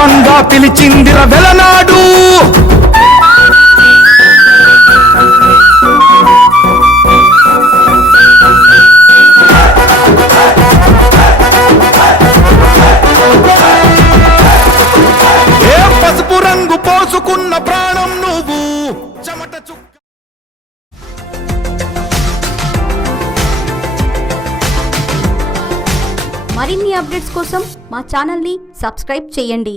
గర్వంగా పిలిచిందిర వెలనాడు. ఏ పసుపు రంగు పోసుకున్న ప్రాణం నువ్వు? చెమట చుక్క మరిన్ని అప్డేట్స్ కోసం మా ఛానల్ని సబ్స్క్రైబ్ చేయండి.